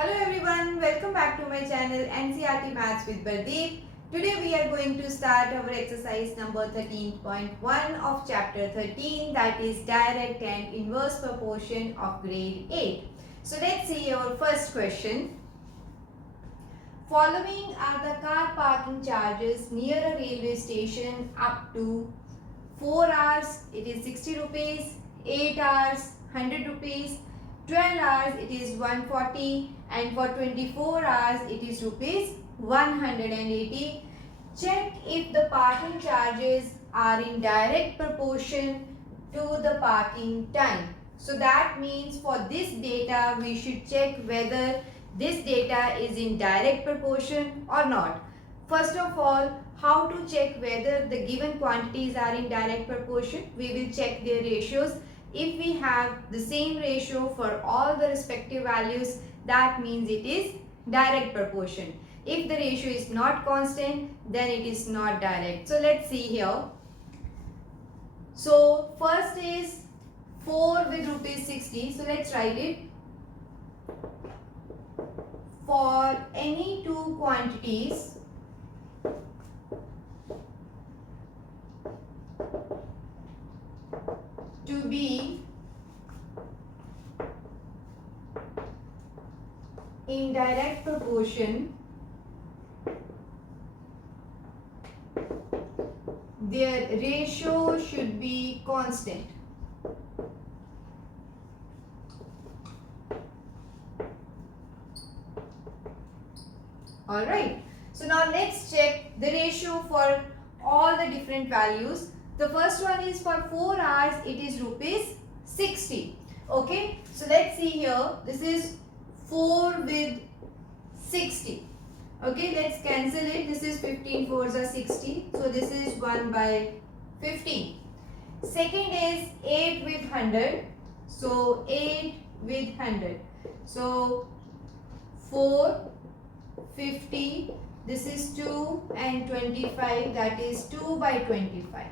Hello everyone, welcome back to my channel NCERT Maths with Bardeep. Today we are going to start our exercise number 13.1 of chapter 13, that is direct and inverse proportion of grade 8. So let's see our first question. Following are the car parking charges near a railway station up to 4 hours it is 60 rupees, 8 hours 100 rupees, 12 hours it is 140 and for 24 hours it is rupees 180. Check if the parking charges are in direct proportion to the parking time. So that means for this data we should check whether this data is in direct proportion or not. First of all, how to check whether the given quantities are in direct proportion? We will check their ratios. If we have the same ratio for all the respective values, that means it is direct proportion. If the ratio is not constant, then it is not direct. So let's see here. So first is 4 with rupees 60. So let's write it. For any two quantities to be in direct proportion, their ratio should be constant. Alright, so now let's check the ratio for all the different values. The first one is for 4 hours, it is rupees 60. Okay, so let's see here. This is 4 with 60. Okay, let's cancel it. This is 15 4s are 60. So this is 1 by 15. Second is 8 with 100. So 8 with 100. So 4 50, this is 2 and 25, that is 2 by 25.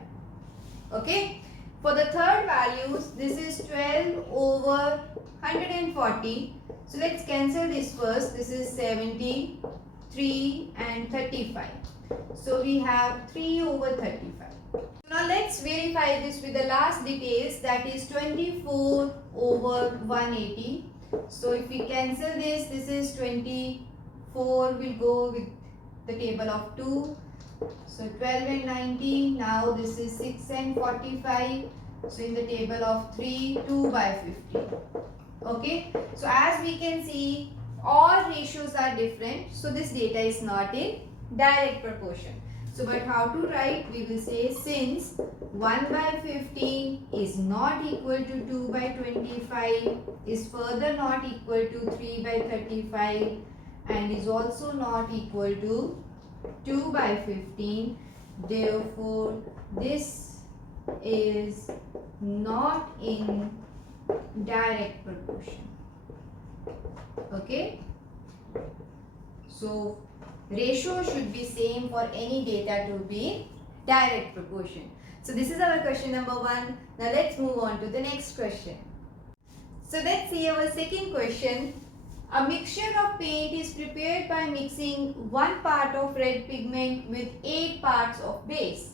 Okay. For the third values, this is 12 over 140. So let's cancel this first. This is 70, 3 and 35. So we have 3 over 35. Now let's verify this with the last details, that is 24 over 180. So if we cancel this is 24 will go with the table of 2. So 12 and 90. Now this is 6 and 45. So in the table of 3, 2 by 50. Okay. So as we can see, all ratios are different. So this data is not in direct proportion. So but how to write? We will say since 1 by 15 is not equal to 2 by 25, is further not equal to 3 by 35, and is also not equal to 2 by 15. Therefore, this is not in direct proportion. Okay. So, ratio should be same for any data to be direct proportion. So, this is our question number 1. Now, let's move on to the next question. So, let's see our second question. A mixture of paint is prepared by mixing 1 part of red pigment with 8 parts of base.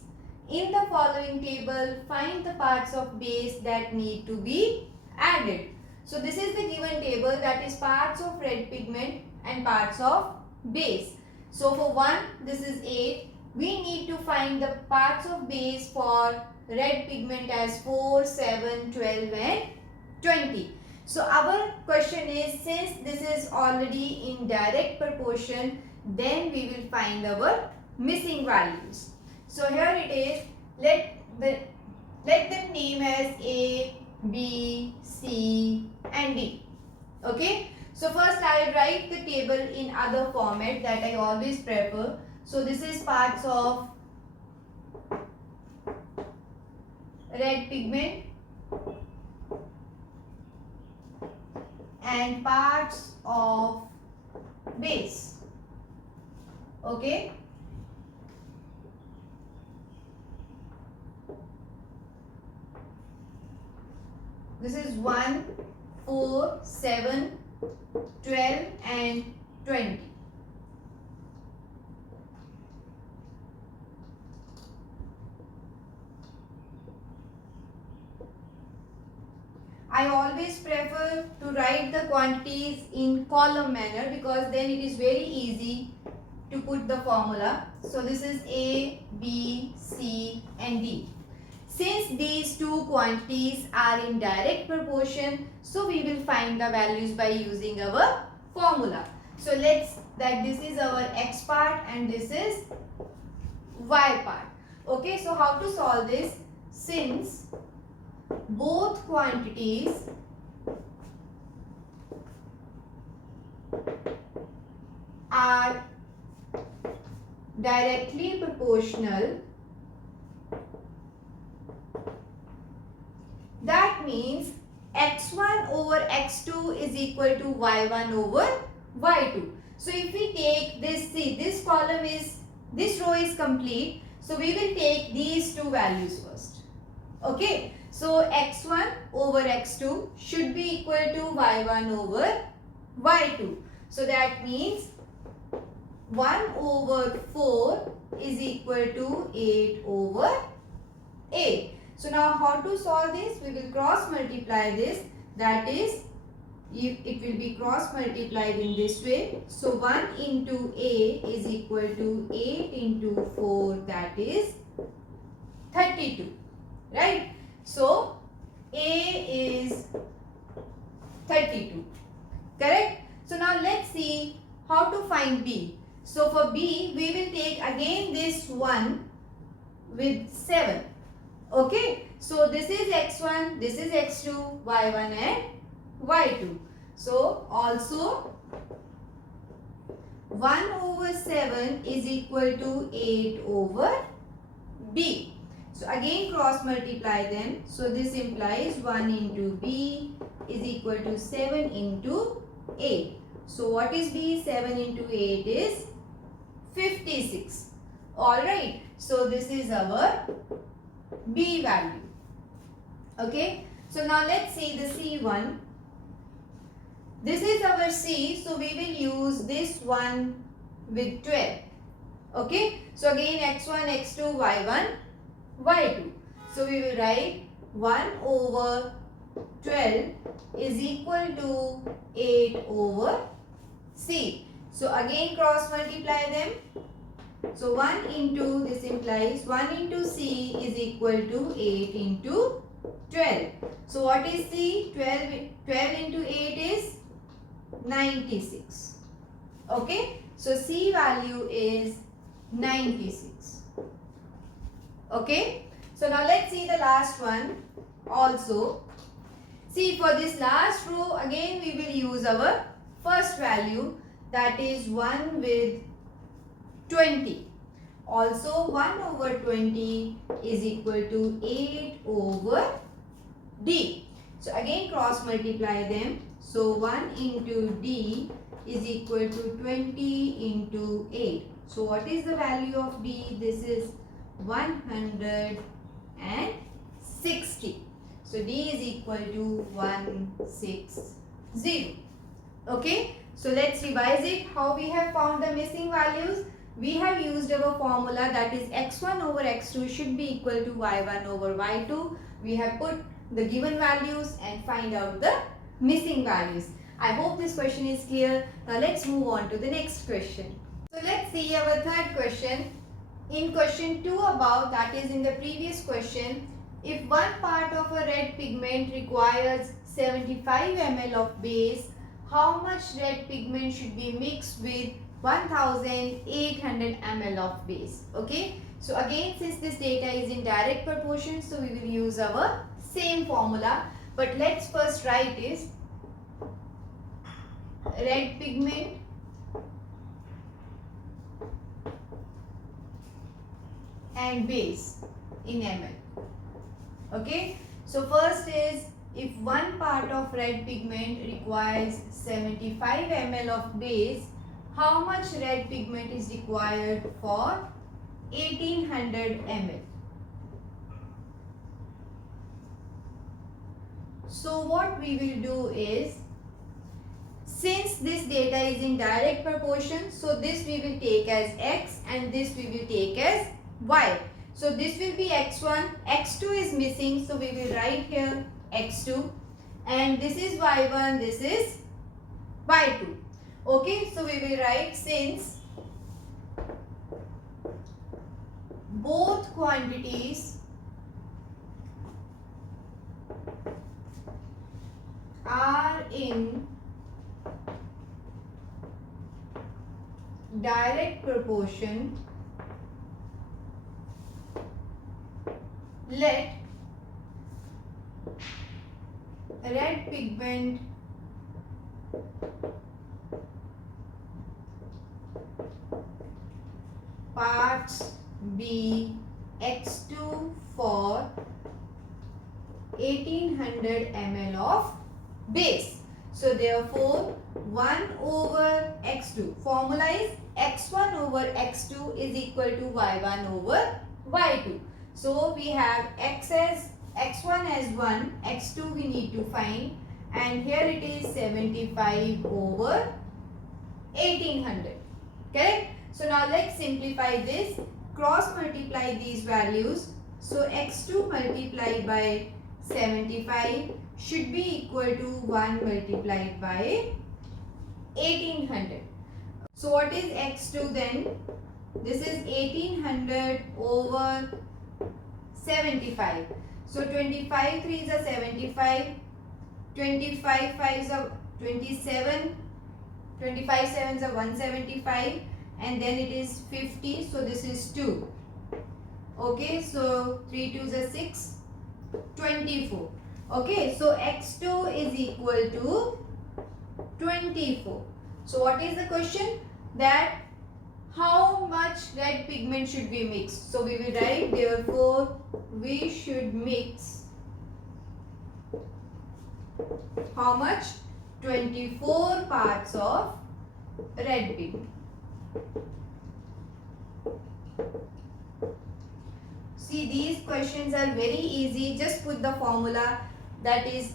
In the following table, find the parts of base that need to be added. So this is the given table, that is parts of red pigment and parts of base. So for 1, this is 8. We need to find the parts of base for red pigment as 4, 7, 12 and 20. So our question is, since this is already in direct proportion, then we will find our missing values. So here it is. Let them name as A, B, C and D. Okay. So first I will write the table in other format that I always prefer. So this is parts of red pigment and parts of base. Okay. This is 1, 4, 7, 12 and 20. I always prefer to write the quantities in column manner because then it is very easy to put the formula. So this is A, B, C and D. Since these two quantities are in direct proportion, so we will find the values by using our formula. So this is our x part and this is y part. Okay, so how to solve this? Since both quantities are directly proportional, that means x1 over x2 is equal to y1 over y2. So if we take this, see this column is, this row is complete. So we will take these two values first. Okay. So x1 over x2 should be equal to y1 over y2. So that means 1 over 4 is equal to 8 over 8. So now how to solve this? We will cross multiply this. That is, it will be cross multiplied in this way. So 1 into a is equal to 8 into 4, that is 32. Right? So a is 32. Correct? So now let's see how to find b. So for b, we will take again this 1 with 7. Okay, so this is x1, this is x2, y1 and y2. So also 1 over 7 is equal to 8 over b. So again cross multiply them. So this implies 1 into b is equal to 7 into 8. So what is b? 7 into 8 is 56. Alright, so this is our b value. Okay, so now let's see the c one. This is our c, so we will use this one with 12. Okay, so again x1, x2, y1, y2. So we will write 1 over 12 is equal to 8 over c. So again cross multiply them. So 1 into, this implies 1 into c is equal to 8 into 12. So what is c? 12 into 8 is 96. Okay. So c value is 96. Okay. So now let's see the last one also. See, for this last row again we will use our first value, that is 1 with 20. Also 1 over 20 is equal to 8 over d. So again cross multiply them. So 1 into d is equal to 20 into 8. So what is the value of d? This is 160. So d is equal to 160. Okay. So let's revise it. How we have found the missing values? We have used our formula, that is x1 over x2 should be equal to y1 over y2. We have put the given values and find out the missing values. I hope this question is clear. Now let's move on to the next question. So let's see our third question. In question 2 above, that is in the previous question, if one part of a red pigment requires 75 ml of base, how much red pigment should be mixed with 1800 ml of base? Okay. So again, since this data is in direct proportion, so we will use our same formula. But let's first write is red pigment and base in ml. Okay. So first is, if one part of red pigment requires 75 ml of base, how much red pigment is required for 1800 ml? So what we will do is, Since this data is in direct proportion, so this we will take as x and this we will take as y. So this will be x1, x2 is missing, so we will write here x2, and this is y1, this is y2. Okay, so we will write since both quantities are in direct proportion, let red pigment parts be x2 for 1800 ml of base. So therefore 1 over x2, formula is x1 over x2 is equal to y1 over y2. So we have x1 as 1, x2 we need to find, and here it is 75 over 1800. Correct? So now let's simplify this. Cross multiply these values. So x2 multiplied by 75 should be equal to 1 multiplied by 1800. So what is x2 then? This is 1800 over 75. So 25 3s are 75, 25 5s are 27, 25 7s are 175, and then it is 50, so this is 2. Okay, so 3 2s are 6, 24. Okay, so x2 is equal to 24. So what is the question? That how much red pigment should be mixed? So we will write, therefore we should mix how much? 24 parts of red pigment. See, these questions are very easy. Just put the formula, that is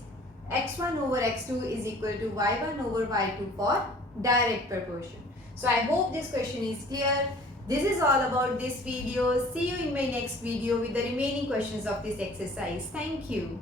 x1 over x2 is equal to y1 over y2 for direct proportion. So I hope this question is clear. This is all about this video. See you in my next video with the remaining questions of this exercise. Thank you.